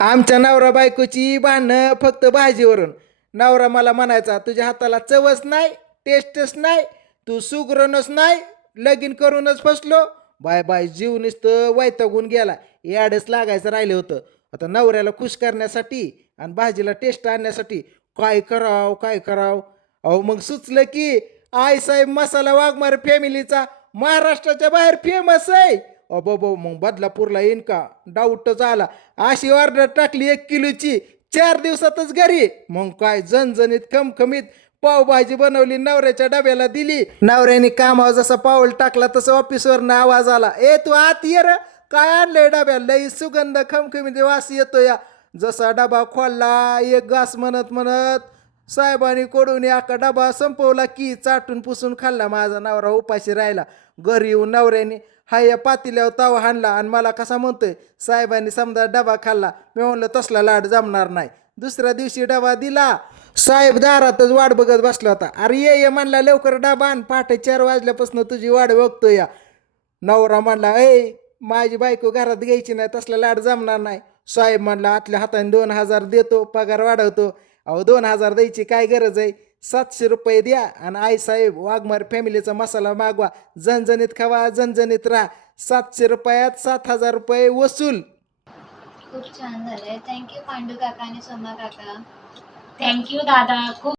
आमच्या नवरा बायकोची भांडणं फक्त भाजीवरून. नवरा मला म्हणायचा तुझ्या हाताला चवच नाही टेस्टच नाही तू सुगरणच नाही लगीन करूनच फसलो बाय बाय जीव नुसतं वैतागून गेला. याडच लागायचं राहिलं होतं. आता नवऱ्याला खुश करण्यासाठी आणि भाजीला टेस्ट आणण्यासाठी काय कराव काय कराव? अहो मग सुचलं की आई साहेब मसाला वाघमारे फॅमिलीचा महाराष्ट्राच्या बाहेर फेमस आहे. अबो मग बदलापूरला येईन का? डाऊटच आला अशी ऑर्डर टाकली एक किलोची. चार दिवसातच घरी. मग काय जणजणीत खमखमीत पावभाजी बनवली नवऱ्याच्या डब्याला दिली. नवऱ्याने कामावर जसा पाऊल टाकला तसं ऑफिसवरनं आवाज आला. ए तू आत ये र. काय आणलंय डब्या लई सुगंध खमखमीत वास येतो या. जसा डबा खोलला एक घास म्हणत म्हणत साहेबांनी कोडून एका डबा संपवला की चाटून पुसून खाल्ला माझा नवरा उपाशी राहिला. घरी येऊन नवऱ्याने हा या पातील्यावर तावा हाणला आणि मला कसा म्हणतोय साहेबांनी समजा डबा खाल्ला. मी म्हणलं तसला लाड जमणार नाही. दुसऱ्या दिवशी डबा दिला. साहेब दारातच वाट बघत बसला होता. अरे ये ये म्हणला लवकर डबा आण. पहाटे चार वाजल्यापासून तुझी वाट बघतो या. नवरा म्हणला ए माझी बायको घरात घ्यायची नाही तसला लाड जमणार नाही. साहेब म्हणला आतल्या हाताने दोन हजार देतो पगार वाढवतो. अहो दोन हजार द्यायची काय गरज आहे? सातशे रुपये द्या आणि आई साहेब वाघमार फॅमिलीचा मसाला मागवा. जनजणीत खावा जनजणीत राहा. सातशे रुपयात सात हजार रुपये वसूल. खूप छान झालंय. थँक्यू पांडू काका आणि सोमा काका. थँक्यू दादा. खूप